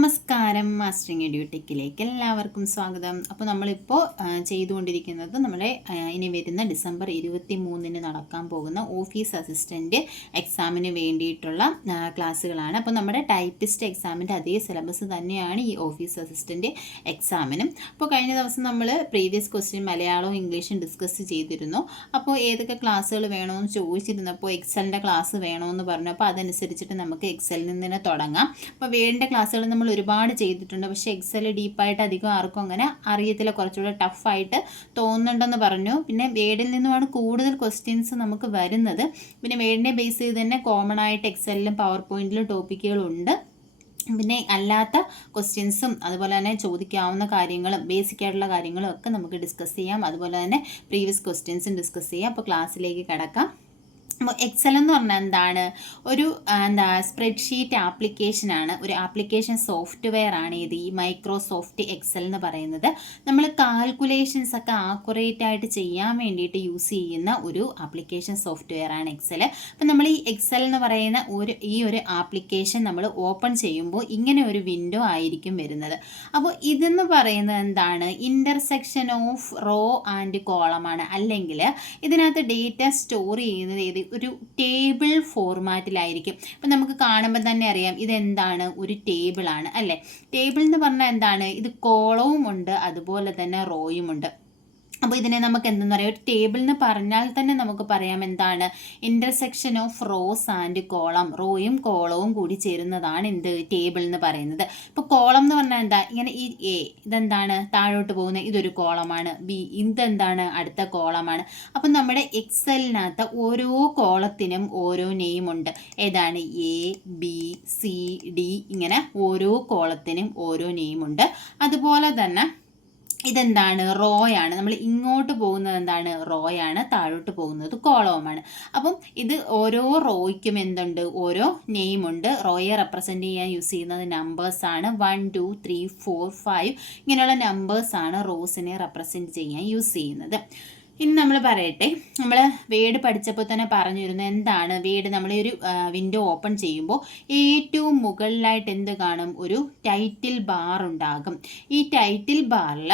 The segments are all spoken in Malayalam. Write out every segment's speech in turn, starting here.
നമസ്കാരം, മാസ്റ്ററിങ് എഡ്യൂടെക്കിലേക്ക് എല്ലാവർക്കും സ്വാഗതം. അപ്പോൾ നമ്മളിപ്പോൾ ചെയ്തുകൊണ്ടിരിക്കുന്നത് നമ്മുടെ ഇനി വരുന്ന ഡിസംബർ 23 നടക്കാൻ പോകുന്ന ഓഫീസ് അസിസ്റ്റൻറ്റ് എക്സാമിന് വേണ്ടിയിട്ടുള്ള ക്ലാസ്സുകളാണ്. അപ്പോൾ നമ്മുടെ ടൈപ്പിസ്റ്റ് എക്സാമിൻ്റെ അതേ സിലബസ് തന്നെയാണ് ഈ ഓഫീസ് അസിസ്റ്റൻറ്റ് എക്സാമിനും. അപ്പോൾ കഴിഞ്ഞ ദിവസം നമ്മൾ പ്രീവിയസ് ക്വസ്റ്റ്യൻ മലയാളവും ഇംഗ്ലീഷും ഡിസ്കസ് ചെയ്തിരുന്നു. അപ്പോൾ ഏതൊക്കെ ക്ലാസ്സുകൾ വേണമെന്ന് ചോദിച്ചിരുന്നപ്പോൾ എക്സലിൻ്റെ ക്ലാസ് വേണമെന്ന് പറഞ്ഞു. അപ്പോൾ അതനുസരിച്ചിട്ട് നമുക്ക് എക്സലിൽ നിന്ന് തന്നെ തുടങ്ങാം. അപ്പോൾ വേണ്ട ക്ലാസ്സുകൾ നമ്മൾ ഒരുപാട് ചെയ്തിട്ടുണ്ട്. പക്ഷേ എക്സൽ ഡീപ്പായിട്ട് അധികം ആർക്കും അങ്ങനെ അറിയത്തില്ല, കുറച്ചുകൂടെ ടഫായിട്ട് തോന്നുന്നുണ്ടെന്ന് പറഞ്ഞു. പിന്നെ വേഡിൽ നിന്നുമാണ് കൂടുതൽ ക്വസ്റ്റ്യൻസ് നമുക്ക് വരുന്നത്. പിന്നെ വേഡിനെ ബേസ് ചെയ്ത് തന്നെ കോമൺ ആയിട്ട് എക്സലിലും പവർ പോയിന്റിലും ടോപ്പിക്കുകളുണ്ട്. പിന്നെ അല്ലാത്ത ക്വസ്റ്റ്യൻസും അതുപോലെ തന്നെ ചോദിക്കാവുന്ന കാര്യങ്ങളും ബേസിക് ആയിട്ടുള്ള കാര്യങ്ങളും ഒക്കെ നമുക്ക് ഡിസ്കസ് ചെയ്യാം. അതുപോലെ തന്നെ പ്രീവിയസ് ക്വസ്റ്റ്യൻസും ഡിസ്കസ് ചെയ്യാം. അപ്പോൾ ക്ലാസ്സിലേക്ക് കടക്കാം. അപ്പോൾ എക്സൽ എന്ന് പറഞ്ഞാൽ എന്താണ്? ഒരു സ്പ്രെഡ്ഷീറ്റ് ആപ്ലിക്കേഷനാണ്, ഒരു ആപ്ലിക്കേഷൻ സോഫ്റ്റ്വെയർ ആണ് ഇത് ഈ മൈക്രോസോഫ്റ്റ് എക്സൽ എന്ന് പറയുന്നത്. നമ്മൾ കാൽക്കുലേഷൻസ് ഒക്കെ ആക്യുറേറ്റ് ആയിട്ട് ചെയ്യാൻ വേണ്ടിയിട്ട് യൂസ് ചെയ്യുന്ന ഒരു ആപ്ലിക്കേഷൻ സോഫ്റ്റ്വെയർ ആണ് എക്സൽ. അപ്പം നമ്മൾ ഈ എക്സൽ എന്ന് പറയുന്ന ഈ ഒരു ആപ്ലിക്കേഷൻ നമ്മൾ ഓപ്പൺ ചെയ്യുമ്പോൾ ഇങ്ങനെ ഒരു വിൻഡോ ആയിരിക്കും വരുന്നത്. അപ്പോൾ ഇതെന്ന് പറയുന്നത് എന്താണ്? ഇൻ്റർസെക്ഷൻ ഓഫ് റോ ആൻഡ് കോളമാണ്. അല്ലെങ്കിൽ ഇതിനകത്ത് ഡേറ്റ സ്റ്റോർ ചെയ്യുന്നത് ഒരു ടേബിൾ ഫോർമാറ്റിലായിരിക്കും. ഇപ്പം നമുക്ക് കാണുമ്പോൾ തന്നെ അറിയാം ഇതെന്താണ്, ഒരു ടേബിളാണ് അല്ലേ. ടേബിൾ എന്ന് പറഞ്ഞാൽ എന്താണ്? ഇത് കോളവും ഉണ്ട്, അതുപോലെ തന്നെ റോയും ഉണ്ട്. അപ്പോൾ ഇതിനെ നമുക്ക് എന്തെന്ന് പറയാം, ഒരു ടേബിൾ എന്ന് പറഞ്ഞാൽ തന്നെ നമുക്ക് പറയാം എന്താണ്? Intersection of rows and column. റോയും കോളവും കൂടി ചേരുന്നതാണ് എന്ത്? ടേബിൾ എന്ന് പറയുന്നത്. ഇപ്പോൾ കോളം എന്ന് പറഞ്ഞാൽ എന്താ? ഇങ്ങനെ ഈ എ ഇതെന്താണ്? താഴോട്ട് പോകുന്ന ഇതൊരു കോളമാണ്. ബി ഇതെന്താണ്? അടുത്ത കോളമാണ്. അപ്പം നമ്മുടെ എക്സലിനകത്ത് ഓരോ കോളത്തിനും ഓരോ നെയിം ഉണ്ട്. ഏതാണ്? എ ബി സി ഡി ഇങ്ങനെ ഓരോ കോളത്തിനും ഓരോ നെയിം ഉണ്ട്. അതുപോലെ തന്നെ ഇതെന്താണ്? റോയാണ്. നമ്മൾ ഇങ്ങോട്ട് പോകുന്നത് എന്താണ്? റോയാണ്. താഴോട്ട് പോകുന്നത് കോളവുമാണ്. അപ്പം ഇത് ഓരോ റോയ്ക്കും എന്തുണ്ട്? ഓരോ നെയിമുണ്ട്. റോയെ റെപ്രസെൻ്റ് ചെയ്യാൻ യൂസ് ചെയ്യുന്നത് നമ്പേഴ്സാണ്. 1 2 3 4 5 ഇങ്ങനെയുള്ള നമ്പേഴ്സാണ് റോസിനെ റെപ്രസെൻ്റ് ചെയ്യാൻ യൂസ് ചെയ്യുന്നത്. ഇനി നമ്മൾ പറയട്ടെ, നമ്മൾ വേഡ് പഠിച്ചപ്പോൾ തന്നെ പറഞ്ഞിരുന്നു എന്താണ് വേഡ്? നമ്മൾ ഒരു വിൻഡോ ഓപ്പൺ ചെയ്യുമ്പോൾ ഏറ്റവും മുകളിലായിട്ട് എന്ത് കാണും? ഒരു ടൈറ്റിൽ ബാർ ഉണ്ടാകും. ഈ ടൈറ്റിൽ ബാറിൽ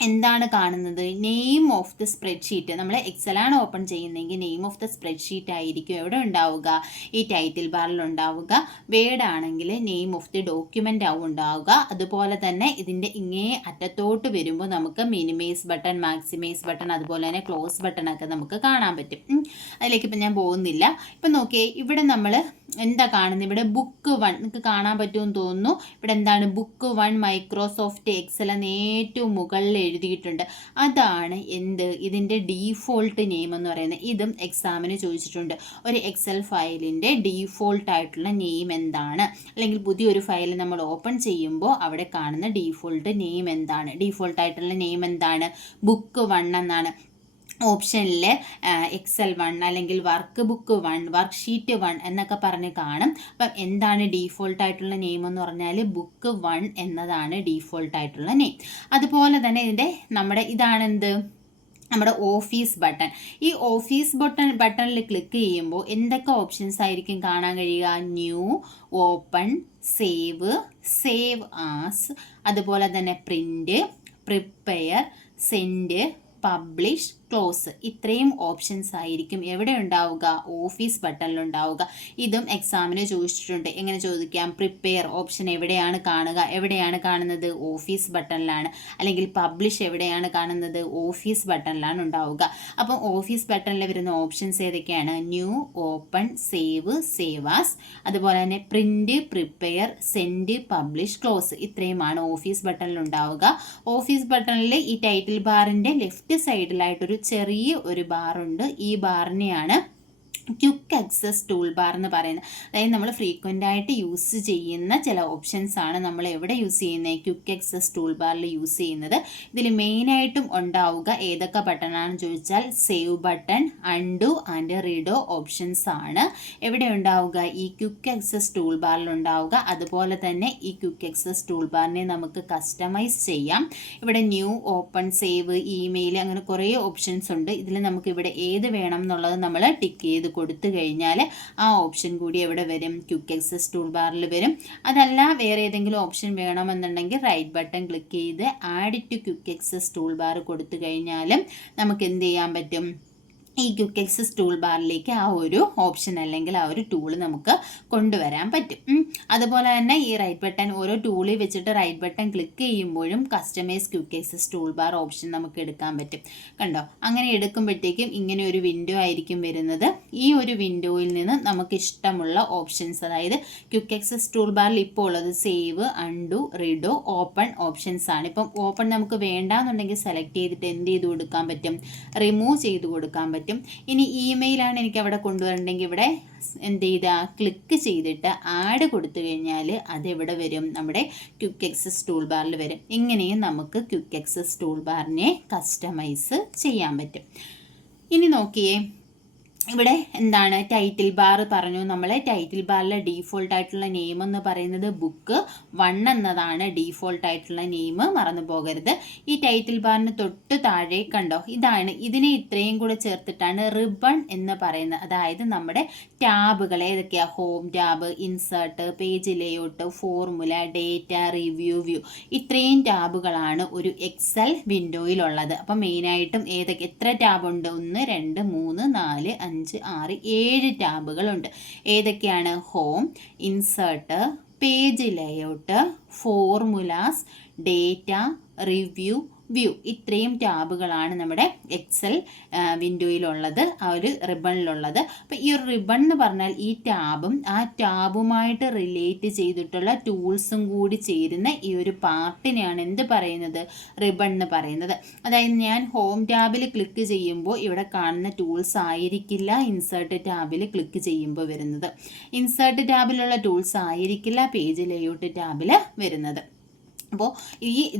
എന്താണ് കാണുന്നത്? Name of the spreadsheet. നമ്മൾ എക്സലാണ് ഓപ്പൺ ചെയ്യുന്നതെങ്കിൽ നെയിം ഓഫ് ദി സ്പ്രെഡ്ഷീറ്റ് ആയിരിക്കും എവിടെ ഉണ്ടാവുക? ഈ ടൈറ്റിൽ ബാറിൽ ഉണ്ടാവുക. വേഡ് ആണെങ്കിൽ നെയിം ഓഫ് ദി ഡോക്യുമെൻ്റ് ആവും ഉണ്ടാവുക. അതുപോലെ തന്നെ ഇതിൻ്റെ ഇങ്ങേ അറ്റത്തോട്ട് വരുമ്പോൾ നമുക്ക് മിനിമൈസ് ബട്ടൺ, മാക്സിമൈസ് ബട്ടൺ, അതുപോലെ തന്നെ ക്ലോസ് ബട്ടൺ ഒക്കെ നമുക്ക് കാണാൻ പറ്റും. അതിലേക്ക് ഇപ്പം ഞാൻ പോകുന്നില്ല. ഇപ്പം നോക്കിയേ, ഇവിടെ നമ്മൾ എന്താ കാണുന്നത്? ഇവിടെ ബുക്ക് 1 നിങ്ങൾക്ക് കാണാൻ പറ്റുമെന്ന് തോന്നുന്നു. ഇവിടെ എന്താണ്? ബുക്ക് 1 മൈക്രോസോഫ്റ്റ് എക്സൽ എന്ന് ഏറ്റവും മുകളിൽ എഴുതിയിട്ടുണ്ട്. അതാണ് എന്ത്? ഇതിൻ്റെ ഡീഫോൾട്ട് നെയിം എന്ന് പറയുന്നത്. ഇതും എക്സാമിന് ചോദിച്ചിട്ടുണ്ട്. ഒരു എക്സൽ ഫയലിൻ്റെ ഡീഫോൾട്ട് ആയിട്ടുള്ള നെയിം എന്താണ്? അല്ലെങ്കിൽ പുതിയൊരു ഫയൽ നമ്മൾ ഓപ്പൺ ചെയ്യുമ്പോൾ അവിടെ കാണുന്ന ഡീഫോൾട്ട് നെയിം എന്താണ്? ഡീഫോൾട്ട് ആയിട്ടുള്ള നെയിം എന്താണ്? ബുക്ക് 1 എന്നാണ്. ഓപ്ഷനിൽ എക്സൽ 1 അല്ലെങ്കിൽ വർക്ക് ബുക്ക് 1, വർക്ക് ഷീറ്റ് 1 എന്നൊക്കെ പറഞ്ഞ് കാണും. അപ്പം എന്താണ് ഡീഫോൾട്ട് ആയിട്ടുള്ള നെയിം എന്ന് പറഞ്ഞാൽ ബുക്ക് 1 എന്നതാണ് ഡീഫോൾട്ട് ആയിട്ടുള്ള നെയിം. അതുപോലെ തന്നെ ഇതിൻ്റെ ഇതാണെന്ത്? നമ്മുടെ ഓഫീസ് ബട്ടൺ. ഈ ഓഫീസ് ബട്ടണിൽ ക്ലിക്ക് ചെയ്യുമ്പോൾ എന്തൊക്കെ ഓപ്ഷൻസ് ആയിരിക്കും കാണാൻ കഴിയുക? New, open, save, save as, അതുപോലെ തന്നെ print, prepare, send, publish, close. ഇത്രയും ഓപ്ഷൻസ് ആയിരിക്കും എവിടെ ഉണ്ടാവുക? ഓഫീസ് ബട്ടണിൽ ഉണ്ടാവുക. ഇതും എക്സാമിന് ചോദിച്ചിട്ടുണ്ട്. എങ്ങനെ ചോദിക്കാം? പ്രിപ്പയർ ഓപ്ഷൻ എവിടെയാണ് കാണുക? എവിടെയാണ് കാണുന്നത്? ഓഫീസ് ബട്ടണിലാണ്. അല്ലെങ്കിൽ പബ്ലിഷ് എവിടെയാണ് കാണുന്നത്? ഓഫീസ് ബട്ടണിലാണ് ഉണ്ടാവുക. അപ്പം ഓഫീസ് ബട്ടണിൽ വരുന്ന ഓപ്ഷൻസ് ഏതൊക്കെയാണ്? New, open, save, save as, അതുപോലെ തന്നെ print, prepare, send, publish, close. ഇത്രയുമാണ് ഓഫീസ് ബട്ടണിൽ ഉണ്ടാവുക. ഓഫീസ് ബട്ടണിൽ ഈ ടൈറ്റിൽ ബാറിൻ്റെ ലെഫ്റ്റ് സൈഡിലായിട്ടൊരു ചെറിയ ഒരു ബാറുണ്ട്. ഈ ബാറിനെയാണ് ക്വിക്ക് ആക്സസ് ടൂൾ ബാർ എന്ന് പറയുന്നത്. അതായത് നമ്മൾ ഫ്രീക്വൻ്റ് ആയിട്ട് യൂസ് ചെയ്യുന്ന ചില ഓപ്ഷൻസ് ആണ് നമ്മൾ എവിടെ യൂസ് ചെയ്യുന്നത്? ക്വിക്ക് ആക്സസ് ടൂൾ ബാറിൽ യൂസ് ചെയ്യുന്നത്. ഇതിൽ മെയിനായിട്ടും ഉണ്ടാവുക ഏതൊക്കെ ബട്ടണാണെന്ന് ചോദിച്ചാൽ save button, undo and redo options ആണ് എവിടെ ഉണ്ടാവുക? ഈ ക്വിക്ക് ആക്സസ് ടൂൾ ബാറിൽ ഉണ്ടാവുക. അതുപോലെ തന്നെ ഈ ക്വിക്ക് ആക്സസ് ടൂൾ ബാറിനെ നമുക്ക് കസ്റ്റമൈസ് ചെയ്യാം. ഇവിടെ ന്യൂ, ഓപ്പൺ, സേവ്, ഇമെയിൽ അങ്ങനെ കുറേ ഓപ്ഷൻസ് ഉണ്ട്. ഇതിൽ നമുക്ക് ഇവിടെ ഏത് വേണം എന്നുള്ളത് നമ്മൾ ടിക്ക് ചെയ്ത് കൊടുത്തു കഴിഞ്ഞാൽ ആ ഓപ്ഷൻ കൂടി എവിടെ വരും? ക്വിക്ക് ആക്സസ് ടൂൾ ബാറിൽ വരും. അതല്ല വേറെ ഏതെങ്കിലും ഓപ്ഷൻ വേണമെന്നുണ്ടെങ്കിൽ റൈറ്റ് ബട്ടൺ ക്ലിക്ക് ചെയ്ത് add to quick access toolbar കൊടുത്തു കഴിഞ്ഞാലും നമുക്ക് എന്ത് ചെയ്യാൻ പറ്റും? ഈ ക്വിക്ക് ആക്സസ് ടൂൾ ബാറിലേക്ക് ആ ഒരു ഓപ്ഷൻ അല്ലെങ്കിൽ ആ ഒരു ടൂൾ നമുക്ക് കൊണ്ടുവരാൻ പറ്റും. അതുപോലെ തന്നെ ഈ റൈറ്റ് ബട്ടൺ ഓരോ ടൂളിൽ വെച്ചിട്ട് റൈറ്റ് ബട്ടൺ ക്ലിക്ക് ചെയ്യുമ്പോഴും customise quick access tool bar option നമുക്ക് എടുക്കാൻ പറ്റും. കണ്ടോ? അങ്ങനെ എടുക്കുമ്പോഴത്തേക്കും ഇങ്ങനെ ഒരു വിൻഡോ ആയിരിക്കും വരുന്നത്. ഈ ഒരു വിൻഡോയിൽ നിന്ന് നമുക്ക് ഇഷ്ടമുള്ള ഓപ്ഷൻസ്, അതായത് ക്വിക്ക് ആക്സസ് ടൂൾ ബാറിൽ ഇപ്പോൾ ഉള്ളത് സേവ്, അൺഡു, റീഡോ, ഓപ്പൺ ഓപ്ഷൻസ് ആണ്. ഇപ്പം ഓപ്പൺ നമുക്ക് വേണ്ടാന്നുണ്ടെങ്കിൽ സെലക്ട് ചെയ്തിട്ട് എന്ത് ചെയ്ത് കൊടുക്കാൻ പറ്റും? റിമൂവ് ചെയ്ത് കൊടുക്കാൻ പറ്റും. ഇനി ഇമെയിലാണ് എനിക്ക് അവിടെ കൊണ്ടുവരണമെങ്കിൽ ഇവിടെ എന്ത് ചെയ്താ ക്ലിക്ക് ചെയ്തിട്ട് ആഡ് കൊടുത്തു കഴിഞ്ഞാൽ അതെവിടെ വരും? നമ്മുടെ ക്വിക്ക് ആക്സസ് ടൂൾ ബാറിൽ വരും. ഇങ്ങനെയും നമുക്ക് ക്വിക്ക് ആക്സസ് ടൂൾ ബാറിനെ കസ്റ്റമൈസ് ചെയ്യാൻ പറ്റും. ഇനി നോക്കിയേ, ഇവിടെ എന്താണ് ടൈറ്റിൽ ബാർ പറഞ്ഞു. നമ്മൾ ടൈറ്റിൽ ബാറിലെ ഡീഫോൾട്ട് ആയിട്ടുള്ള നെയിം എന്ന് പറയുന്നത് ബുക്ക് 1 എന്നതാണ് ഡീഫോൾട്ട് ആയിട്ടുള്ള നെയിം, മറന്നു പോകരുത്. ഈ ടൈറ്റിൽ ബാറിന് തൊട്ട് താഴെ കണ്ടോ, ഇതിനെ ഇത്രയും കൂടെ ചേർത്തിട്ടാണ് റിബൺ എന്ന് പറയുന്നത്. അതായത് നമ്മുടെ ടാബുകൾ ഏതൊക്കെയാ? Home tab, insert, page layout, formula, data, review, view, ഇത്രയും ടാബുകളാണ് ഒരു എക്സൽ വിൻഡോയിലുള്ളത്. അപ്പം മെയിനായിട്ടും എത്ര ടാബുണ്ട്? 1 2 3 4 5 6 7 ടാബുകളുണ്ട്. ഏതൊക്കെയാണ്? Home, insert, page layout, formulas, data, review, view, ഇത്രയും ടാബുകളാണ് നമ്മുടെ എക്സൽ വിൻഡോയിലുള്ളത്, ആ ഒരു റിബണിലുള്ളത്. അപ്പോൾ ഈ ഒരു റിബൺ എന്ന് പറഞ്ഞാൽ ഈ ടാബും ആ ടാബുമായിട്ട് റിലേറ്റ് ചെയ്തിട്ടുള്ള ടൂൾസും കൂടി ചേരുന്ന ഈ ഒരു പാർട്ടിനെയാണ് എന്ത് പറയുന്നത്? റിബൺ എന്ന് പറയുന്നത്. അതായത് ഞാൻ ഹോം ടാബിൽ ക്ലിക്ക് ചെയ്യുമ്പോൾ ഇവിടെ കാണുന്ന ടൂൾസ് ആയിരിക്കില്ല ഇൻസേർട്ട് ടാബിൽ ക്ലിക്ക് ചെയ്യുമ്പോൾ വരുന്നത്. ഇൻസേർട്ട് ടാബിലുള്ള ടൂൾസ് ആയിരിക്കില്ല പേജ് ലേഔട്ട് ടാബിൽ വരുന്നത്. അപ്പോൾ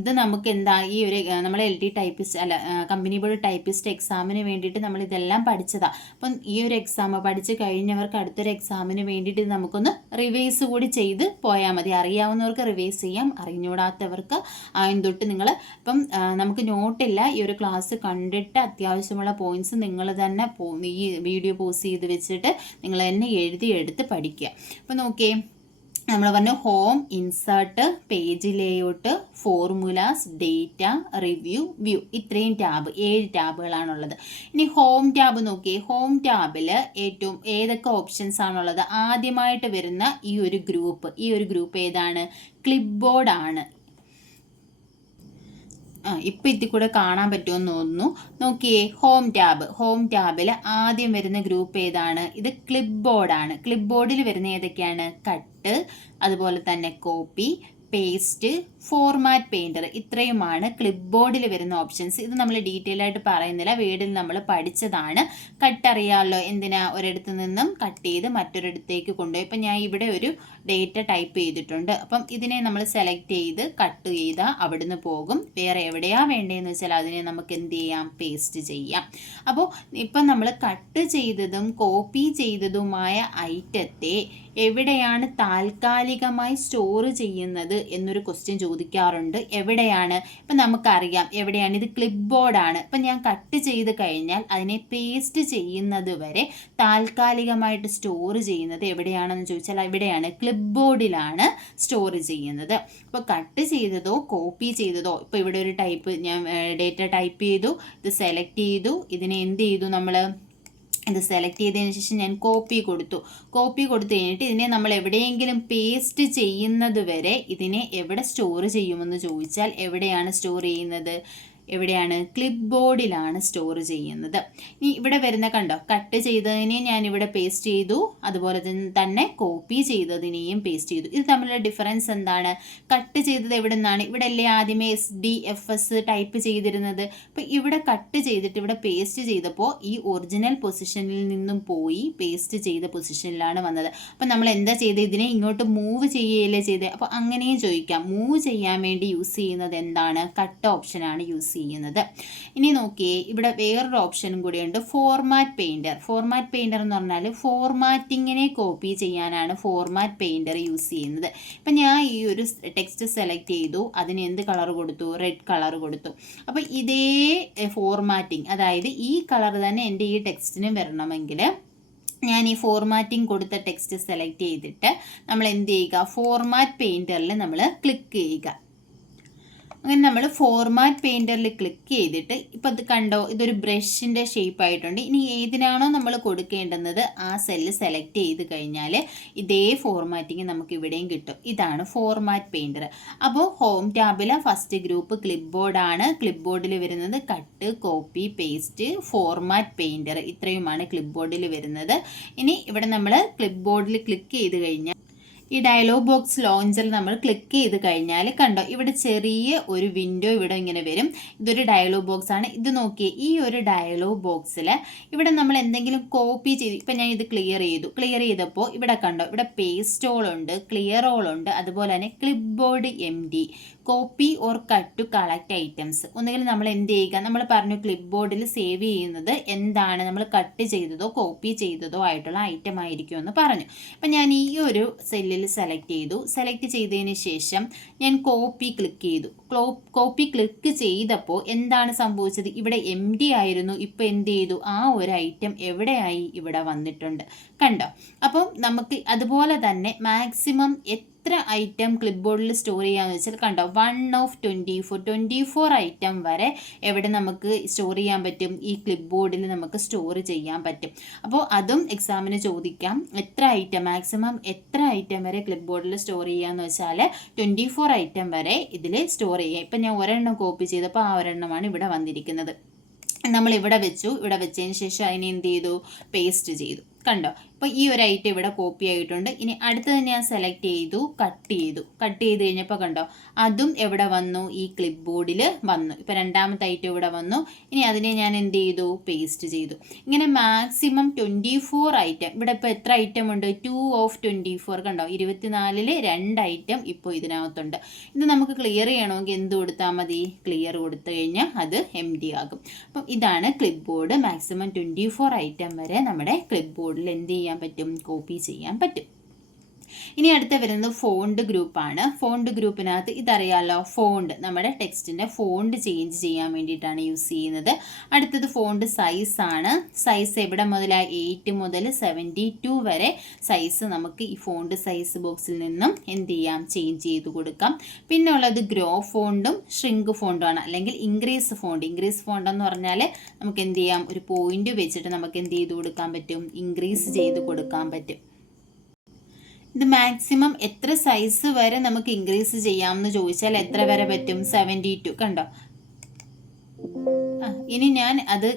ഇത് നമുക്ക് എന്താ, ഈ ഒരു നമ്മളെ LT ടൈപ്പിസ്റ്റ് അല്ല കമ്പനി ബോർഡ് ടൈപ്പിസ്റ്റ് എക്സാമിന് വേണ്ടിയിട്ട് നമ്മൾ ഇതെല്ലാം പഠിച്ചതാണ്. അപ്പം ഈ ഒരു എക്സാം പഠിച്ച് കഴിഞ്ഞവർക്ക് അടുത്തൊരു എക്സാമിന് വേണ്ടിയിട്ട് നമുക്കൊന്ന് റിവൈസ് കൂടി ചെയ്ത് പോയാൽ മതി. അറിയാവുന്നവർക്ക് റിവൈസ് ചെയ്യാം, അറിഞ്ഞൂടാത്തവർക്ക് തൊട്ട് നിങ്ങൾ ഇപ്പം നമുക്ക് നോട്ടില്ല, ഈ ഒരു ക്ലാസ് കണ്ടിട്ട് അത്യാവശ്യമുള്ള പോയിന്റ്സ് നിങ്ങൾ തന്നെ ഈ വീഡിയോ പോസ് ചെയ്ത് വെച്ചിട്ട് നിങ്ങൾ തന്നെ എഴുതിയെടുത്ത് പഠിക്കുക. അപ്പോൾ നോക്കിയേ, നമ്മൾ പറഞ്ഞു home, insert, page layout, formulas, data, review, view, ഇത്രയും ടാബ് 7 ടാബുകളാണുള്ളത്. ഇനി ഹോം ടാബ് നോക്കിയേ, ഹോം ടാബിൽ ഏറ്റവും ഏതൊക്കെ ഓപ്ഷൻസ് ആണുള്ളത്? ആദ്യമായിട്ട് വരുന്ന ഈ ഒരു ഗ്രൂപ്പ് ഏതാണ്? ക്ലിപ്പ് ബോർഡ് ആണ്. ഇപ്പം ഇതിൽ കൂടെ കാണാൻ പറ്റുമെന്ന് തോന്നുന്നു. നോക്കിയേ, ഹോം ടാബിൽ ആദ്യം വരുന്ന ഗ്രൂപ്പ് ഏതാണ്? ഇത് ക്ലിപ്പ് ബോർഡാണ്. ക്ലിപ്പ് ബോർഡിൽ വരുന്ന ഏതൊക്കെയാണ്? കട്ട്, അതുപോലെ തന്നെ കോപ്പി, പേസ്റ്റ്, ഫോർമാറ്റ് പെയിൻറ്റർ, ഇത്രയുമാണ് ക്ലിപ്പ് ബോർഡിൽ വരുന്ന ഓപ്ഷൻസ്. ഇത് നമ്മൾ ഡീറ്റെയിൽ ആയിട്ട് പറയുന്നില്ല, വേർഡിൽ നമ്മൾ പഠിച്ചതാണ്. കട്ട് അറിയാമല്ലോ, എന്തിനാ? ഒരിടത്ത് നിന്നും കട്ട് ചെയ്ത് മറ്റൊരിടത്തേക്ക് കൊണ്ടുപോയി. ഇപ്പം ഞാൻ ഇവിടെ ഒരു ഡേറ്റ ടൈപ്പ് ചെയ്തിട്ടുണ്ട്. അപ്പം ഇതിനെ നമ്മൾ സെലക്ട് ചെയ്ത് കട്ട് ചെയ്താൽ അവിടുന്ന് പോകും. വേറെ എവിടെയാണ് വേണ്ടതെന്ന് വെച്ചാൽ അതിനെ നമുക്ക് എന്ത് ചെയ്യാം? പേസ്റ്റ് ചെയ്യാം. അപ്പോൾ ഇപ്പം നമ്മൾ കട്ട് ചെയ്തതും കോപ്പി ചെയ്തതുമായ ഐറ്റത്തെ എവിടെയാണ് താൽക്കാലികമായി സ്റ്റോർ ചെയ്യുന്നത് എന്നൊരു ക്വസ്റ്റ്യൻ ചോദിക്കാറുണ്ട്. എവിടെയാണ്? ഇപ്പം നമുക്കറിയാം എവിടെയാണ്. ഇത് ക്ലിപ്പ് ബോർഡാണ്. ഇപ്പം ഞാൻ കട്ട് ചെയ്ത് കഴിഞ്ഞാൽ അതിനെ പേസ്റ്റ് ചെയ്യുന്നത് വരെ താൽക്കാലികമായിട്ട് സ്റ്റോർ ചെയ്യുന്നത് എവിടെയാണെന്ന് ചോദിച്ചാൽ എവിടെയാണ്? ക്ലിപ്പ് ബോർഡിലാണ് സ്റ്റോർ ചെയ്യുന്നത്. അപ്പോൾ കട്ട് ചെയ്തതോ കോപ്പി ചെയ്തതോ, ഇപ്പോൾ ഇവിടെ ഒരു ഞാൻ ഡേറ്റ ടൈപ്പ് ചെയ്തു, ഇത് സെലക്ട് ചെയ്തു, ഇതിനെ എന്ത് ചെയ്തു? നമ്മൾ ഇത് സെലക്ട് ചെയ്തതിന് ശേഷം ഞാൻ കോപ്പി കൊടുത്തു കഴിഞ്ഞിട്ട് ഇതിനെ നമ്മൾ എവിടെയെങ്കിലും പേസ്റ്റ് ചെയ്യുന്നത് വരെ ഇതിനെ എവിടെ സ്റ്റോർ ചെയ്യുമെന്ന് ചോദിച്ചാൽ എവിടെയാണ് സ്റ്റോർ ചെയ്യുന്നത്? എവിടെയാണ്? ക്ലിപ്പ് ബോർഡിലാണ് സ്റ്റോർ ചെയ്യുന്നത്. ഇനി ഇവിടെ വരുന്ന കണ്ടോ, കട്ട് ചെയ്തതിനെ ഞാൻ ഇവിടെ പേസ്റ്റ് ചെയ്തു, അതുപോലെ തന്നെ കോപ്പി ചെയ്തതിനെയും പേസ്റ്റ് ചെയ്തു. ഇത് തമ്മിലുള്ള ഡിഫറൻസ് എന്താണ്? കട്ട് ചെയ്തത് എവിടെ നിന്നാണ്? ഇവിടെ അല്ലേ ആദ്യമേ SDFS ടൈപ്പ് ചെയ്തിരുന്നത്. അപ്പോൾ ഇവിടെ കട്ട് ചെയ്തിട്ട് ഇവിടെ പേസ്റ്റ് ചെയ്തപ്പോൾ ഈ ഒറിജിനൽ പൊസിഷനിൽ നിന്നും പോയി പേസ്റ്റ് ചെയ്ത പൊസിഷനിലാണ് വന്നത്. അപ്പം നമ്മൾ എന്താ ചെയ്തത്? ഇതിനെ ഇങ്ങോട്ട് മൂവ് ചെയ്യുകയല്ലേ ചെയ്തത്. അപ്പോൾ അങ്ങനെയും ചോദിക്കാം. മൂവ് ചെയ്യാൻ വേണ്ടി യൂസ് ചെയ്യുന്നത് എന്താണ്? കട്ട് ഓപ്ഷനാണ് യൂസ് ചെയ്യുന്നത്. ഇനി നോക്കിയേ, ഇവിടെ വേറൊരു ഓപ്ഷനും കൂടിയുണ്ട്, ഫോർമാറ്റ് പെയിൻറ്റർ എന്ന് പറഞ്ഞാൽ ഫോർമാറ്റിങ്ങിനെ കോപ്പി ചെയ്യാനാണ് ഫോർമാറ്റ് പെയിൻറ്റർ യൂസ് ചെയ്യുന്നത്. ഇപ്പം ഞാൻ ഈ ഒരു ടെക്സ്റ്റ് സെലക്ട് ചെയ്തു, അതിന് എന്ത് കളർ കൊടുത്തു? റെഡ് കളർ കൊടുത്തു. അപ്പോൾ ഇതേ ഫോർമാറ്റിംഗ്, അതായത് ഈ കളർ തന്നെ എൻ്റെ ഈ ടെക്സ്റ്റിന് വരണമെങ്കിൽ ഞാൻ ഈ ഫോർമാറ്റിംഗ് കൊടുത്ത ടെക്സ്റ്റ് സെലക്ട് ചെയ്തിട്ട് നമ്മൾ എന്ത് ചെയ്യുക, ഫോർമാറ്റ് പെയിൻറ്ററിൽ നമ്മൾ ക്ലിക്ക് ചെയ്യുക. അങ്ങനെ നമ്മൾ ഫോർമാറ്റ് പെയിൻറ്ററിൽ ക്ലിക്ക് ചെയ്തിട്ട് ഇപ്പം അത് കണ്ടോ, ഇതൊരു ബ്രഷിൻ്റെ ഷേപ്പ് ആയിട്ടുണ്ട്. ഇനി ഏതിനാണോ നമ്മൾ കൊടുക്കേണ്ടുന്നത് ആ സെല്ല് സെലക്ട് ചെയ്ത് കഴിഞ്ഞാൽ ഇതേ ഫോർമാറ്റിങ് നമുക്ക് ഇവിടെയും കിട്ടും. ഇതാണ് ഫോർമാറ്റ് പെയിൻറ്റർ. അപ്പോൾ ഹോം ടാബിലെ ഫസ്റ്റ് ഗ്രൂപ്പ് ക്ലിപ്പ് ബോർഡാണ്. ക്ലിപ്പ് ബോർഡിൽ വരുന്നത് cut, copy, paste, format painter, ഇത്രയുമാണ് ക്ലിപ്പ് ബോർഡിൽ വരുന്നത്. ഇനി ഇവിടെ നമ്മൾ ക്ലിപ്പ് ബോർഡിൽ ക്ലിക്ക് ചെയ്ത് കഴിഞ്ഞാൽ ഈ ഡയലോഗ് ബോക്സ് ലോഞ്ചറിൽ നമ്മൾ ക്ലിക്ക് ചെയ്ത് കഴിഞ്ഞാൽ കണ്ടോ, ഇവിടെ ചെറിയ ഒരു വിൻഡോ ഇവിടെ ഇങ്ങനെ വരും. ഇതൊരു ഡയലോഗ് ബോക്സ് ആണ്. ഇത് നോക്കിയേ, ഈ ഒരു ഡയലോഗ് ബോക്സിൽ ഇവിടെ നമ്മൾ എന്തെങ്കിലും കോപ്പി ചെയ്ത്, ഇപ്പം ഞാൻ ഇത് ക്ലിയർ ചെയ്തപ്പോൾ ഇവിടെ കണ്ടോ, ഇവിടെ പേസ്റ്റ് ഓൾ ഉണ്ട്, ക്ലിയർ ഓൾ ഉണ്ട്, അതുപോലെ തന്നെ clipboard MD, copy or cut to collect items. ഒന്നുകിൽ നമ്മൾ എന്ത് ചെയ്യുക, നമ്മൾ പറഞ്ഞു ക്ലിപ്പ് ബോർഡിൽ സേവ് ചെയ്യുന്നത് എന്താണ്, നമ്മൾ കട്ട് ചെയ്തതോ കോപ്പി ചെയ്തതോ ആയിട്ടുള്ള ഐറ്റം ആയിരിക്കും എന്ന് പറഞ്ഞു. അപ്പം ഞാൻ ഈ ഒരു സെല്ലിൽ സെലക്ട് ചെയ്തതിന് ശേഷം ഞാൻ കോപ്പി ക്ലിക്ക് ചെയ്തു. കോപ്പി ക്ലിക്ക് ചെയ്തപ്പോൾ എന്താണ് സംഭവിച്ചത്, ഇവിടെ MD ആയിരുന്നു. ഇപ്പോൾ എന്ത് ചെയ്തു, ആ ഒരു ഐറ്റം എവിടെയായി, ഇവിടെ വന്നിട്ടുണ്ട്. കണ്ടോ. അപ്പം നമുക്ക് അതുപോലെ തന്നെ മാക്സിമം എത്ര ഐറ്റം ക്ലിപ്പ് ബോർഡിൽ സ്റ്റോർ ചെയ്യാമെന്ന് വെച്ചാൽ കണ്ടോ, 1 of 24 ഐറ്റം വരെ എവിടെ നമുക്ക് സ്റ്റോർ ചെയ്യാൻ പറ്റും, ഈ ക്ലിപ്പ് ബോർഡിൽ നമുക്ക് സ്റ്റോർ ചെയ്യാൻ പറ്റും. അപ്പോൾ അതും എക്സാമിന് ചോദിക്കാം, എത്ര ഐറ്റം, മാക്സിമം എത്ര ഐറ്റം വരെ ക്ലിപ്പ് ബോർഡിൽ സ്റ്റോർ ചെയ്യാമെന്ന് വെച്ചാൽ 24 ഐറ്റം വരെ ഇതിൽ സ്റ്റോർ ചെയ്യാം. ഇപ്പം ഞാൻ ഒരെണ്ണം കോപ്പി ചെയ്തപ്പോൾ ആ ഒരെണ്ണമാണ് ഇവിടെ വന്നിരിക്കുന്നത്. നമ്മൾ ഇവിടെ വെച്ചതിന് ശേഷം അതിനെ എന്ത് ചെയ്തു, പേസ്റ്റ് ചെയ്തു. കണ്ടോ, ഇപ്പോൾ ഈ ഒരു ഐറ്റം ഇവിടെ കോപ്പി ആയിട്ടുണ്ട്. ഇനി അടുത്തത് ഞാൻ സെലക്ട് ചെയ്തു, കട്ട് ചെയ്ത് കഴിഞ്ഞപ്പോൾ കണ്ടോ, അതും എവിടെ വന്നു, ഈ ക്ലിപ്പ് ബോർഡിൽ വന്നു. ഇപ്പോൾ രണ്ടാമത്തെ ഐറ്റം ഇവിടെ വന്നു. ഇനി അതിനെ ഞാൻ എന്ത് ചെയ്തു, പേസ്റ്റ് ചെയ്തു. ഇങ്ങനെ മാക്സിമം 24 ഐറ്റം. ഇവിടെ ഇപ്പോൾ എത്ര ഐറ്റം ഉണ്ട്, 2 of 24. കണ്ടോ, 24-ൽ 2 ഐറ്റം ഇപ്പോൾ ഇതിനകത്തുണ്ട്. ഇത് നമുക്ക് ക്ലിയർ ചെയ്യണമെങ്കിൽ എന്ത് കൊടുത്താൽ മതി, ക്ലിയർ കൊടുത്തു കഴിഞ്ഞാൽ അത് MD ആകും. അപ്പം ഇതാണ് ക്ലിപ്പ് ബോർഡ്. മാക്സിമം 24 ഐറ്റം വരെ നമ്മുടെ ക്ലിപ്പ് ബോർഡിൽ എന്ത് ചെയ്യാൻ പറ്റും, കോപ്പി ചെയ്യാൻ പറ്റും. ഇനി അടുത്ത വരുന്നത് ഫോണ്ട് ഗ്രൂപ്പാണ്. ഫോണ്ട് ഗ്രൂപ്പിനകത്ത് ഇതറിയാലോ, ഫോണ്ട് നമ്മുടെ ടെക്സ്റ്റിൻ്റെ ഫോണ്ട് ചേഞ്ച് ചെയ്യാൻ വേണ്ടിയിട്ടാണ് യൂസ് ചെയ്യുന്നത്. അടുത്തത് ഫോണ്ട് സൈസാണ്. സൈസ് എവിടെ മുതലായി, 8 മുതൽ 72 വരെ സൈസ് നമുക്ക് ഈ ഫോണ്ട് സൈസ് ബോക്സിൽ നിന്നും എന്ത് ചെയ്യാം, ചേഞ്ച് ചെയ്ത് കൊടുക്കാം. പിന്നെ ഉള്ളത് ഗ്രോ ഫോണ്ടും ഷ്രിങ്ക് ഫോണ്ടുമാണ്, അല്ലെങ്കിൽ ഇൻക്രീസ് ഫോണ്ട്. ഇൻക്രീസ് ഫോണ്ട് എന്ന് പറഞ്ഞാൽ നമുക്ക് എന്ത് ചെയ്യാം, ഒരു പോയിന്റ് വെച്ചിട്ട് നമുക്ക് എന്ത് ചെയ്ത് കൊടുക്കാൻ പറ്റും, ഇൻക്രീസ് ചെയ്ത് കൊടുക്കാൻ പറ്റും. ഇത് മാക്സിമം എത്ര സൈസ് വരെ നമുക്ക് ഇൻക്രീസ് ചെയ്യാമെന്ന് ചോദിച്ചാൽ എത്ര വരെ പറ്റും, 72. കണ്ടോ. ഇനി ഞാൻ അത്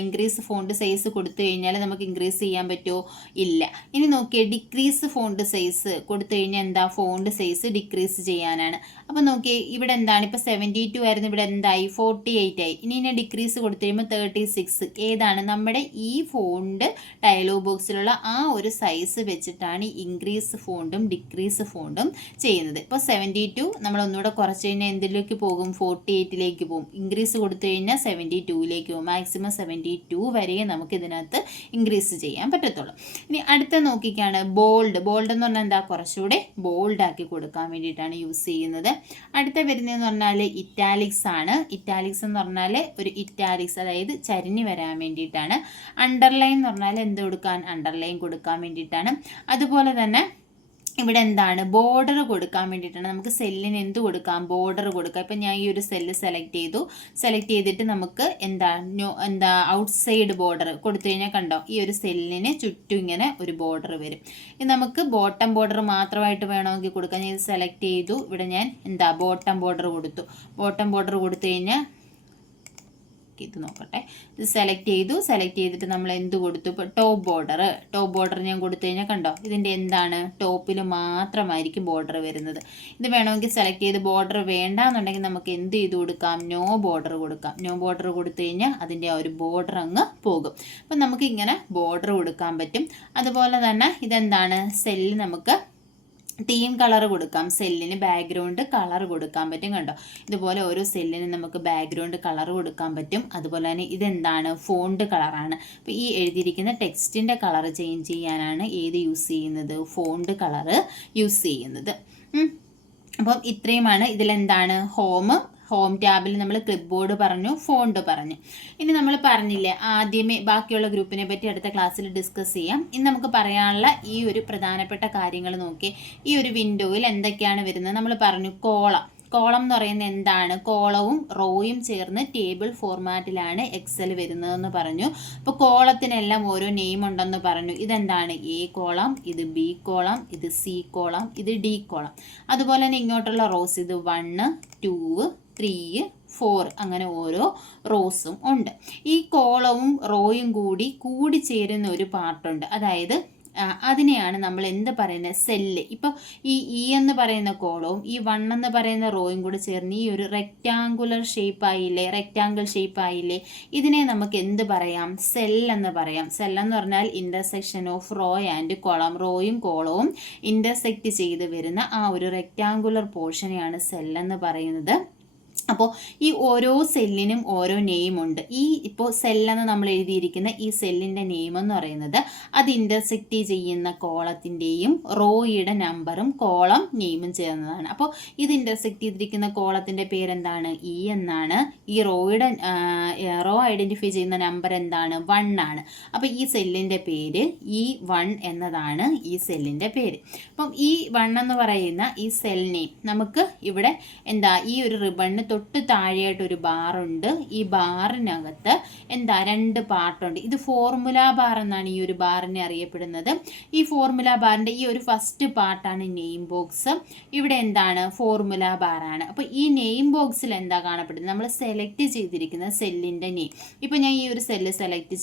ഇൻക്രീസ് ഫോണ്ട് സൈസ് കൊടുത്തു കഴിഞ്ഞാൽ നമുക്ക് ഇൻക്രീസ് ചെയ്യാൻ പറ്റുമോ, ഇല്ല. ഇനി നോക്കിയേ, ഡിക്രീസ് ഫോണ്ട് സൈസ് കൊടുത്തു കഴിഞ്ഞാൽ ഫോണ്ട് സൈസ് ഡിക്രീസ് ചെയ്യാനാണ്. അപ്പോൾ നോക്കിയേ, ഇവിടെ എന്താണ്, ഇപ്പോൾ 72 ആയിരുന്നു, ഇവിടെ എന്തായി, 48 ആയി. ഇനി ഞാൻ ഡിക്രീസ് കൊടുത്തു കഴിയുമ്പോൾ 36. ഏതാണ്, നമ്മുടെ ഈ ഫോണ്ട് ഡയലോഗ് ബോക്സിലുള്ള ആ ഒരു സൈസ് വെച്ചിട്ടാണ് ഇൻക്രീസ് ഫോണ്ടും ഡിക്രീസ് ഫോണ്ടും ചെയ്യുന്നത്. ഇപ്പോൾ 72 നമ്മൾ ഒന്നുകൂടെ കുറച്ച് കഴിഞ്ഞാൽ എന്തിലേക്ക് പോകും, 48ലേക്ക് പോകും. ഇൻക്രീസ് കൊടുത്തു കഴിഞ്ഞാൽ 72ലേക്ക് പോകും. മാക്സിമം 72 വരെ നമുക്ക് ഇതിനകത്ത് ഇൻക്രീസ് ചെയ്യാൻ പറ്റത്തുള്ളൂ. ഇനി അടുത്ത നോക്കിക്കാണ് ബോൾഡ് എന്ന് പറഞ്ഞാൽ എന്താ, കുറച്ചുകൂടെ ബോൾഡ് ആക്കി കൊടുക്കാൻ വേണ്ടിയിട്ടാണ് യൂസ് ചെയ്യുന്നത്. അടുത്ത വരുന്നതെന്ന് പറഞ്ഞാൽ ഇറ്റാലിക്സ് ആണ്. ഇറ്റാലിക്സ് എന്ന് പറഞ്ഞാൽ ഒരു ഇറ്റാലിക്സ്, അതായത് ചരിഞ്ഞ് വരാൻ വേണ്ടിയിട്ടാണ്. അണ്ടർലൈൻ എന്ന് പറഞ്ഞാൽ എന്ത് കൊടുക്കാൻ, അണ്ടർലൈൻ കൊടുക്കാൻ വേണ്ടിയിട്ടാണ്. അതുപോലെ തന്നെ ഇവിടെ എന്താണ്, ബോർഡർ കൊടുക്കാൻ വേണ്ടിയിട്ടാണ്. നമുക്ക് സെല്ലിന് എന്ത് കൊടുക്കാം, ബോർഡർ കൊടുക്കാം. ഇപ്പം ഞാൻ ഈ ഒരു സെല്ല് സെലക്ട് ചെയ്തിട്ട് നമുക്ക് എന്താ ഔട്ട്സൈഡ് ബോർഡർ കൊടുത്തു കഴിഞ്ഞാൽ കണ്ടോ, ഈ ഒരു സെല്ലിന് ചുറ്റും ഇങ്ങനെ ഒരു ബോർഡർ വരും. ഇത് നമുക്ക് ബോട്ടം ബോർഡർ മാത്രമായിട്ട് വേണമെങ്കിൽ കൊടുക്കാം. ഞാൻ ഇത് സെലക്ട് ചെയ്തു, ഇവിടെ ഞാൻ ബോട്ടം ബോർഡർ കൊടുത്തു. ബോട്ടം ബോർഡർ കൊടുത്തു കഴിഞ്ഞാൽ ഇത് നോക്കട്ടെ, ഇത് സെലക്ട് ചെയ്തിട്ട് നമ്മൾ എന്ത് കൊടുത്തു, ഇപ്പോൾ ടോപ്പ് ബോർഡർ ഞാൻ കൊടുത്തു കഴിഞ്ഞാൽ കണ്ടോ, ഇതിൻ്റെ എന്താണ്, ടോപ്പിൽ മാത്രമായിരിക്കും ബോർഡർ വരുന്നത്. ഇത് വേണമെങ്കിൽ സെലക്ട് ചെയ്ത് ബോർഡർ വേണ്ടാന്നുണ്ടെങ്കിൽ നമുക്ക് എന്ത് ചെയ്ത് കൊടുക്കാം, നോ ബോർഡർ കൊടുക്കാം. നോ ബോർഡർ കൊടുത്തു കഴിഞ്ഞാൽ അതിൻ്റെ ആ ഒരു ബോർഡർ അങ്ങ് പോകും. അപ്പം നമുക്ക് ഇങ്ങനെ ബോർഡർ കൊടുക്കാൻ പറ്റും. അതുപോലെ തന്നെ ഇതെന്താണ്, സെല്ല് നമുക്ക് തീം കളർ കൊടുക്കാം. സെല്ലിന് ബാക്ക്ഗ്രൗണ്ട് കളർ കൊടുക്കാൻ പറ്റും. കണ്ടോ, ഇതുപോലെ ഓരോ സെല്ലിന് നമുക്ക് ബാക്ക്ഗ്രൗണ്ട് കളർ കൊടുക്കാൻ പറ്റും. അതുപോലെ തന്നെ ഇതെന്താണ്, ഫോണ്ട് കളറാണ്. അപ്പോൾ ഈ എഴുതിയിരിക്കുന്ന ടെക്സ്റ്റിൻ്റെ കളർ ചേഞ്ച് ചെയ്യാനാണ് ഏത് യൂസ് ചെയ്യുന്നത്, ഫോണ്ട് കളർ യൂസ് ചെയ്യുന്നത്. അപ്പം ഇത്രയുമാണ് ഇതിലെന്താണ്, ഹോം ടാബിൽ നമ്മൾ ക്ലിപ്പ് ബോർഡ് പറഞ്ഞു, ഫോണ്ട് പറഞ്ഞു. ഇനി നമ്മൾ പറഞ്ഞില്ലേ ആദ്യമേ ബാക്കിയുള്ള ഗ്രൂപ്പിനെ പറ്റി അടുത്ത ക്ലാസ്സിൽ ഡിസ്കസ് ചെയ്യാം. ഇനി നമുക്ക് പറയാനുള്ള ഈ ഒരു പ്രധാനപ്പെട്ട കാര്യങ്ങൾ നോക്കി. ഈ ഒരു വിൻഡോയിൽ എന്തൊക്കെയാണ് വരുന്നത് നമ്മൾ പറഞ്ഞു. കോളം എന്ന് പറയുന്നത് എന്താണ്? കോളവും റോയും ചേർന്ന് ടേബിൾ ഫോർമാറ്റിലാണ് എക്സൽ വരുന്നതെന്ന് പറഞ്ഞു. അപ്പോൾ കോളത്തിനെല്ലാം ഓരോ നെയിം ഉണ്ടെന്ന് പറഞ്ഞു. ഇതെന്താണ്? എ കോളം, ഇത് ബി കോളം, ഇത് സി കോളം, ഇത് ഡി കോളം. അതുപോലെ തന്നെ ഇങ്ങോട്ടുള്ള റോസ് ഇത് 1, 2, 3, 4 അങ്ങനെ ഓരോ റോസും ഉണ്ട്. ഈ കോളവും റോയും കൂടി ചേരുന്ന ഒരു പാർട്ടുണ്ട്. അതായത് അതിനെയാണ് നമ്മൾ എന്ത് പറയുന്നത്? സെല്ല്. ഇപ്പോൾ ഈ എന്ന് പറയുന്ന കോളവും ഈ 1 എന്ന് പറയുന്ന റോയും കൂടി ചേർന്ന് ഈ ഒരു റെക്റ്റാങ്കുലർ റെക്റ്റാങ്കിൾ ഷേപ്പ് ആയില്ലേ, ഇതിനെ നമുക്ക് എന്ത് പറയാം? സെല്ലെന്ന് പറയാം. സെല്ലെന്ന് പറഞ്ഞാൽ intersection of row and column. റോയും കോളവും ഇൻ്റർസെക്റ്റ് ചെയ്ത് വരുന്ന ആ ഒരു റെക്റ്റാങ്കുലർ പോർഷനെയാണ് സെല്ലെന്ന് പറയുന്നത്. അപ്പോൾ ഈ ഓരോ സെല്ലിനും ഓരോ നെയിമുണ്ട്. ഇപ്പോൾ സെല്ലെന്ന് നമ്മൾ എഴുതിയിരിക്കുന്ന ഈ സെല്ലിൻ്റെ നെയിം എന്ന് പറയുന്നത് അത് ഇൻ്റർസെക്റ്റ് ചെയ്യുന്ന കോളത്തിൻ്റെയും റോയുടെ നമ്പറും കോളം നെയിമും ചേർന്നതാണ്. അപ്പോൾ ഇത് ഇൻ്റർസെക്റ്റ് ചെയ്തിരിക്കുന്ന കോളത്തിൻ്റെ പേരെന്താണ്? ഇ എന്നാണ്. ഈ റോ ഐഡൻറ്റിഫൈ ചെയ്യുന്ന നമ്പർ എന്താണ്? 1 ആണ്. അപ്പോൾ ഈ സെല്ലിൻ്റെ പേര് E1 എന്നതാണ് ഈ സെല്ലിൻ്റെ പേര്. അപ്പം E1 എന്ന് പറയുന്ന ഈ സെൽ നെയിം നമുക്ക് ഇവിടെ ഈ ഒരു റിബണിന് തൊട്ട് താഴെയായിട്ടൊരു ബാറുണ്ട്. ഈ ബാറിനകത്ത് 2 പാർട്ടുണ്ട്. ഇത് ഫോർമുല ബാർ എന്നാണ് ഈ ഒരു ബാറിനെ അറിയപ്പെടുന്നത്. ഈ ഫോർമുല ബാറിൻ്റെ ഈ ഒരു ഫസ്റ്റ് പാർട്ടാണ് നെയിം ബോക്സ്. ഇവിടെ ഫോർമുല ബാറാണ്. അപ്പോൾ ഈ നെയിം ബോക്സിൽ എന്താ കാണപ്പെടുന്നത്? നമ്മൾ സെലക്ട് ചെയ്തിരിക്കുന്ന സെല്ലിൻ്റെ നെയിം. ഇപ്പോൾ ഞാൻ ഈ ഒരു സെല്ല് സെലക്ട്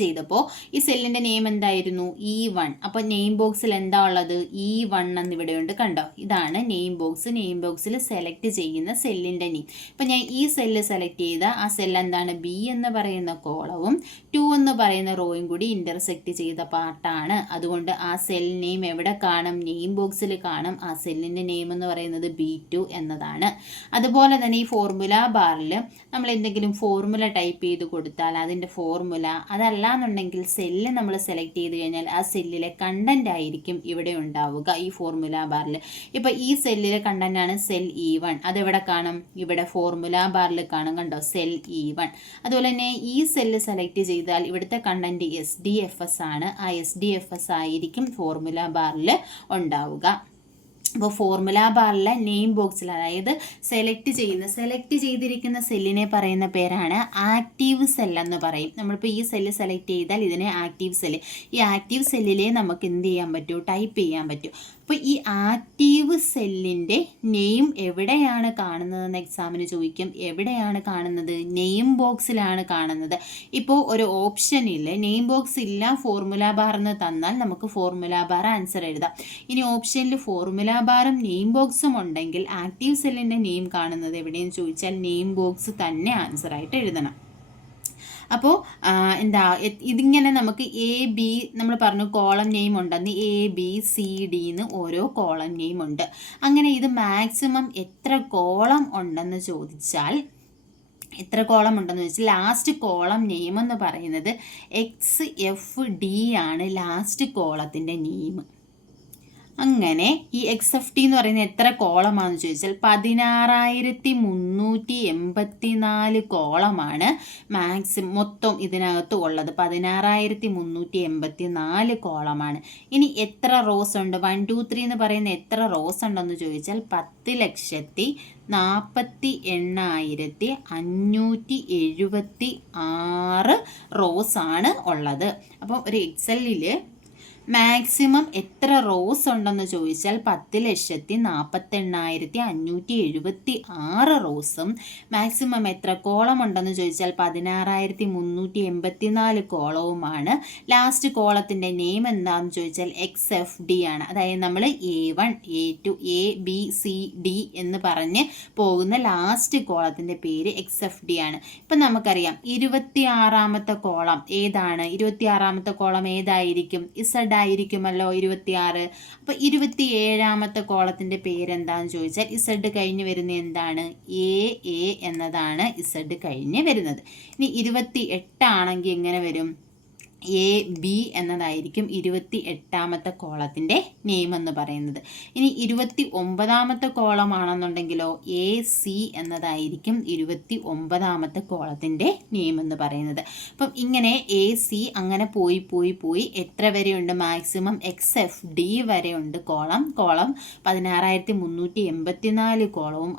ചെയ്തപ്പോൾ ഈ സെല്ലിൻ്റെ നെയിം എന്തായിരുന്നു? E1. അപ്പോൾ നെയിം ബോക്സിൽ എന്താ ഉള്ളത്? E1 എന്നിവിടെയുണ്ട്. കണ്ടോ? ഇതാണ് നെയിം ബോക്സ്. നെയിം ബോക്സിൽ സെലക്ട് ചെയ്യുന്ന സെല്ലിൻ്റെ നെയിം. ഇപ്പോൾ ഞാൻ ഈ സെല്ല് സെലക്ട് ചെയ്ത ആ സെല്ല് എന്താണ്? ബി എന്ന് പറയുന്ന കോളവും 2 എന്ന് പറയുന്ന റോയും കൂടി ഇൻ്റർസെക്റ്റ് ചെയ്ത പാർട്ടാണ്. അതുകൊണ്ട് ആ സെൽ നെയിം എവിടെ കാണും? നെയിം ബോക്സിൽ കാണും. ആ സെല്ലിൻ്റെ നെയിം എന്ന് പറയുന്നത് B2 എന്നതാണ്. അതുപോലെ തന്നെ ഈ ഫോർമുല ബാറിൽ നമ്മൾ എന്തെങ്കിലും ഫോർമുല ടൈപ്പ് ചെയ്ത് കൊടുത്താൽ അതിൻ്റെ ഫോർമുല, അതല്ല എന്നുണ്ടെങ്കിൽ സെല്ല് നമ്മൾ സെലക്ട് ചെയ്ത് കഴിഞ്ഞാൽ ആ സെല്ലിലെ കണ്ടന്റ് ആയിരിക്കും ഇവിടെ ഉണ്ടാവുക ഈ ഫോർമുല ബാറിൽ. ഇപ്പോൾ ഈ സെല്ലിലെ കണ്ടന്റ് ആണ് സെൽ E1. അതെവിടെ കാണും? ഇവിടെ ഫോർമുല ബാറിൽ കാണും. കണ്ടോ? Cell E1. അതുപോലെ തന്നെ ഈ സെല്ല് സെലക്ട് ചെയ്താൽ ഇവിടുത്തെ കണ്ടന്റ് SDFS ആണ്. ആ SDFS ആയിരിക്കും ഫോർമുല ബാറിൽ ഉണ്ടാവുക. അപ്പോൾ ഫോർമുല ബാറിലെ നെയിം ബോക്സിൽ, അതായത് സെലക്ട് ചെയ്തിരിക്കുന്ന സെല്ലിനെ പറയുന്ന പേരാണ് ആക്റ്റീവ് സെൽ എന്ന് പറയും. നമ്മളിപ്പോൾ ഈ സെല്ല് സെലക്ട് ചെയ്താൽ ഇതിനെ ആക്റ്റീവ് സെല്ല്. ഈ ആക്റ്റീവ് സെല്ലിലെ നമുക്ക് എന്ത് ചെയ്യാൻ പറ്റൂ? ടൈപ്പ് ചെയ്യാൻ പറ്റും. അപ്പോൾ ഈ ആക്റ്റീവ് സെല്ലിൻ്റെ നെയിം എവിടെയാണ് കാണുന്നതെന്ന് എക്സാമിന് ചോദിക്കും. എവിടെയാണ് കാണുന്നത്? നെയിം ബോക്സിലാണ് കാണുന്നത്. ഇപ്പോൾ ഒരു ഓപ്ഷനിൽ നെയിം ബോക്സ് ഇല്ല ഫോർമുല ബാർ എന്ന് തന്നാൽ നമുക്ക് ഫോർമുല ബാർ ആൻസർ എഴുതാം. ഇനി ഓപ്ഷനിൽ ഫോർമുല ബാറും നെയിം ബോക്സും ഉണ്ടെങ്കിൽ ആക്റ്റീവ് സെല്ലിൻ്റെ നെയിം കാണുന്നത് എവിടെയെന്ന് ചോദിച്ചാൽ നെയിം ബോക്സ് തന്നെ ആൻസറായിട്ട് എഴുതണം. അപ്പോൾ ഇതിങ്ങനെ നമുക്ക് AB നമ്മൾ പറഞ്ഞു കോളം നെയിം ഉണ്ടെന്ന്. ABCD എന്ന് ഓരോ കോളം നെയിം ഉണ്ട്. അങ്ങനെ ഇത് മാക്സിമം എത്ര കോളം ഉണ്ടെന്ന് ചോദിച്ചാൽ ലാസ്റ്റ് കോളം നെയിം എന്ന് പറയുന്നത് XFD ആണ് ലാസ്റ്റ് കോളത്തിൻ്റെ നെയിം. അങ്ങനെ ഈ XFD എന്ന് പറയുന്നത് എത്ര കോളമാണെന്ന് ചോദിച്ചാൽ 16,384 കോളമാണ് മൊത്തം ഇതിനകത്ത് ഉള്ളത്. 16,384 കോളമാണ്. ഇനി എത്ര റോസ് ഉണ്ട്? 1, 2, 3 എന്ന് പറയുന്ന എത്ര റോസ് ഉണ്ടെന്ന് ചോദിച്ചാൽ 10,48,576 റോസാണ് ഉള്ളത്. അപ്പോൾ ഒരു എക്സലിൽ മാക്സിമം എത്ര റോസ് ഉണ്ടെന്ന് ചോദിച്ചാൽ 10,48,576 റോസും മാക്സിമം എത്ര കോളം ഉണ്ടെന്ന് ചോദിച്ചാൽ 16,384 കോളവുമാണ്. ലാസ്റ്റ് കോളത്തിൻ്റെ നെയിം എന്താണെന്ന് ചോദിച്ചാൽ XFD ആണ്. അതായത് നമ്മൾ A1, A2, ABCD എന്ന് പറഞ്ഞ് പോകുന്ന ലാസ്റ്റ് കോളത്തിൻ്റെ പേര് XFD ആണ്. ഇപ്പം നമുക്കറിയാം 26ാമത്തെ കോളം ഏതാണ്? 26ാമത്തെ കോളം ഏതായിരിക്കും? Z ആയിരിക്കുമല്ലോ 26. അപ്പോൾ 27ാമത്തെ കോളത്തിൻ്റെ പേരെന്താണെന്ന് ചോദിച്ചാൽ Z കഴിഞ്ഞ് വരുന്ന എന്താണ്? AA എന്നതാണ് Z കഴിഞ്ഞ് വരുന്നത്. ഇനി 28 ആണെങ്കിൽ എങ്ങനെ വരും? എ ബി എന്നതായിരിക്കും 28ാമത്തെ കോളത്തിൻ്റെ നെയിം എന്ന് പറയുന്നത്. ഇനി 29ാമത്തെ കോളമാണെന്നുണ്ടെങ്കിലോ എ സി എന്നതായിരിക്കും 29ാമത്തെ കോളത്തിൻ്റെ നെയിം എന്ന് പറയുന്നത്. അപ്പം ഇങ്ങനെ എ സി അങ്ങനെ പോയി പോയി പോയി എത്ര വരെയുണ്ട്? മാക്സിമം XFD വരെയുണ്ട് കോളം 16,384 കോളവും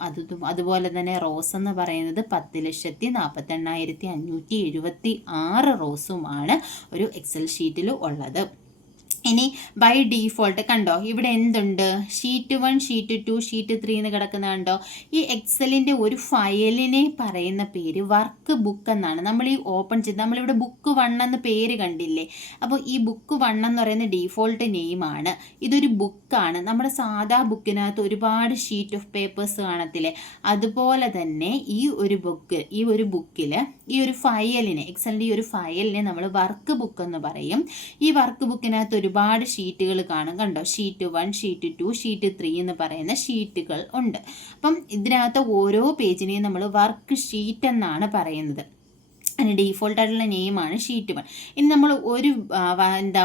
അതുപോലെ തന്നെ റോസ് എന്ന് പറയുന്നത് 10,48,576 റോസുമാണ് ഒരു എക്സൽ ഷീറ്റിൽ ഉള്ളത്. ഇനി ബൈ ഡീഫോൾട്ട് കണ്ടോ ഇവിടെ എന്തുണ്ട്? ഷീറ്റ് 1, ഷീറ്റ് 2, ഷീറ്റ് 3 എന്ന് കിടക്കുന്ന കണ്ടോ? ഈ എക്സലിൻ്റെ ഒരു ഫയലിനെ പറയുന്ന പേര് വർക്ക് ബുക്ക് എന്നാണ്. നമ്മൾ ഈ ഓപ്പൺ ചെയ്ത് നമ്മളിവിടെ ബുക്ക് 1 എന്ന് പേര് കണ്ടില്ലേ? അപ്പോൾ ഈ ബുക്ക് 1 എന്ന് പറയുന്ന ഡീഫോൾട്ട് നെയിമാണ്. ഇതൊരു ബുക്കാണ്. നമ്മുടെ സാധാ ബുക്കിനകത്ത് ഒരുപാട് ഷീറ്റ് ഓഫ് പേപ്പേഴ്സ് കാണത്തില്ലേ? അതുപോലെ തന്നെ ഈ ഒരു ബുക്കിൽ ഈ ഒരു ഫയലിനെ, എക്സലിൻ്റെ ഈ ഒരു ഫയലിനെ നമ്മൾ വർക്ക് ബുക്ക് എന്ന് പറയും. ഈ വർക്ക് ബുക്കിനകത്ത് ഒരുപാട് ഷീറ്റുകൾ കാണും കണ്ടോ? ഷീറ്റ് 1, ഷീറ്റ് 2, ഷീറ്റ് 3 എന്ന് പറയുന്ന ഷീറ്റുകൾ ഉണ്ട്. അപ്പം ഇതിനകത്ത് ഓരോ പേജിനെയും നമ്മൾ വർക്ക് ഷീറ്റ് എന്നാണ് പറയുന്നത്. അതിന് ഡീഫോൾട്ടായിട്ടുള്ള നെയിമാണ് ഷീറ്റ് 1. ഇനി നമ്മൾ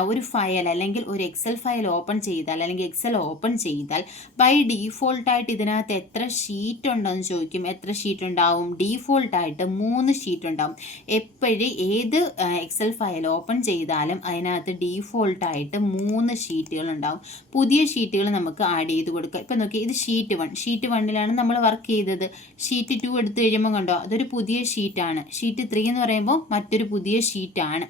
ഒരു ഫയൽ അല്ലെങ്കിൽ ഒരു എക്സൽ ഫയൽ ഓപ്പൺ ചെയ്താൽ അല്ലെങ്കിൽ എക്സൽ ഓപ്പൺ ചെയ്താൽ ബൈ ഡീഫോൾട്ടായിട്ട് ഇതിനകത്ത് എത്ര ഷീറ്റ് ഉണ്ടെന്ന് ചോദിക്കും. എത്ര ഷീറ്റ് ഉണ്ടാവും? ഡീഫോൾട്ടായിട്ട് 3 ഷീറ്റ് ഉണ്ടാവും. എപ്പോഴും ഏത് എക്സൽ ഫയൽ ഓപ്പൺ ചെയ്താലും അതിനകത്ത് ഡീഫോൾട്ടായിട്ട് 3 ഷീറ്റുകൾ ഉണ്ടാവും. പുതിയ ഷീറ്റുകൾ നമുക്ക് ആഡ് ചെയ്ത് കൊടുക്കുക. ഇപ്പം നോക്കി, ഇത് ഷീറ്റ് 1. ഷീറ്റ് 1ലാണ് നമ്മൾ വർക്ക് ചെയ്തത്. ഷീറ്റ് 2 എടുത്ത് കഴിയുമ്പോൾ കണ്ടോ അതൊരു പുതിയ ഷീറ്റാണ്. ഷീറ്റ് 3 എന്ന് പറയുമ്പോൾ മറ്റൊരു പുതിയ ഷീറ്റാണ്.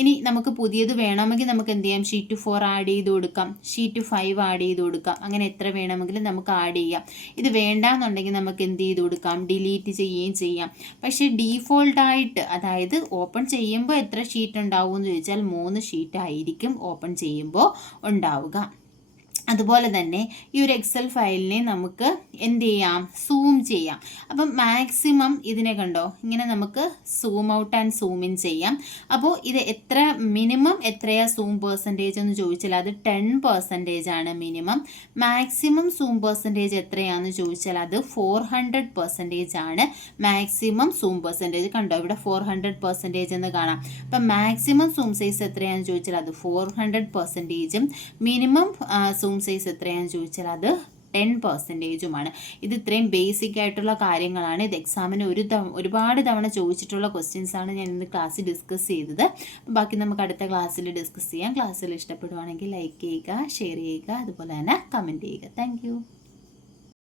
ഇനി നമുക്ക് പുതിയത് വേണമെങ്കിൽ നമുക്ക് എന്ത് ചെയ്യാം? ഷീറ്റ് 4 ആഡ് ചെയ്ത് കൊടുക്കാം, ഷീറ്റ് 5 ആഡ് ചെയ്ത് കൊടുക്കാം. അങ്ങനെ എത്ര വേണമെങ്കിലും നമുക്ക് ആഡ് ചെയ്യാം. ഇത് വേണ്ടാന്നുണ്ടെങ്കിൽ നമുക്ക് എന്ത് ചെയ്ത് കൊടുക്കാം? ഡിലീറ്റ് ചെയ്യുകയും ചെയ്യാം. പക്ഷേ ഡീഫോൾട്ടായിട്ട്, അതായത് ഓപ്പൺ ചെയ്യുമ്പോൾ എത്ര ഷീറ്റ് ഉണ്ടാവും എന്ന് ചോദിച്ചാൽ 3 ഷീറ്റ് ആയിരിക്കും ഓപ്പൺ ചെയ്യുമ്പോൾ ഉണ്ടാവുക. അതുപോലെ തന്നെ ഈ ഒരു എക്സൽ ഫയലിനെ നമുക്ക് എന്ത് ചെയ്യാം? സൂം ചെയ്യാം. അപ്പം മാക്സിമം ഇതിനെ കണ്ടോ ഇങ്ങനെ നമുക്ക് zoom out and zoom in ചെയ്യാം. അപ്പോൾ ഇത് മിനിമം എത്രയാ സൂം പെർസെൻറ്റേജ് എന്ന് ചോദിച്ചാൽ അത് 10% ആണ് മിനിമം. മാക്സിമം സൂം പെർസെൻറ്റേജ് എത്രയാണെന്ന് ചോദിച്ചാൽ അത് 400% ആണ് മാക്സിമം സൂം പെർസെൻറ്റേജ്. കണ്ടോ ഇവിടെ 400% എന്ന് കാണാം. അപ്പം മാക്സിമം സൂം സൈസ് എത്രയാണെന്ന് ചോദിച്ചാൽ അത് 400%ഉം മിനിമം സൂം സൈസ് എത്രയാണെന്ന് ചോദിച്ചാൽ അത് 10%ഉമാണ്. ഇത് ഇത്രയും ബേസിക് ആയിട്ടുള്ള കാര്യങ്ങളാണ്. ഇത് എക്സാമിന് ഒരുപാട് തവണ ചോദിച്ചിട്ടുള്ള ക്വസ്റ്റ്യൻസ് ആണ് ഞാൻ ഇന്ന് ക്ലാസ്സിൽ ഡിസ്കസ് ചെയ്തത്. ബാക്കി നമുക്ക് അടുത്ത ക്ലാസ്സിൽ ഡിസ്കസ് ചെയ്യാം. ക്ലാസ്സിൽ ഇഷ്ടപ്പെടുവാണെങ്കിൽ ലൈക്ക് ചെയ്യുക, ഷെയർ ചെയ്യുക, അതുപോലെ തന്നെ കമൻറ്റ് ചെയ്യുക. താങ്ക്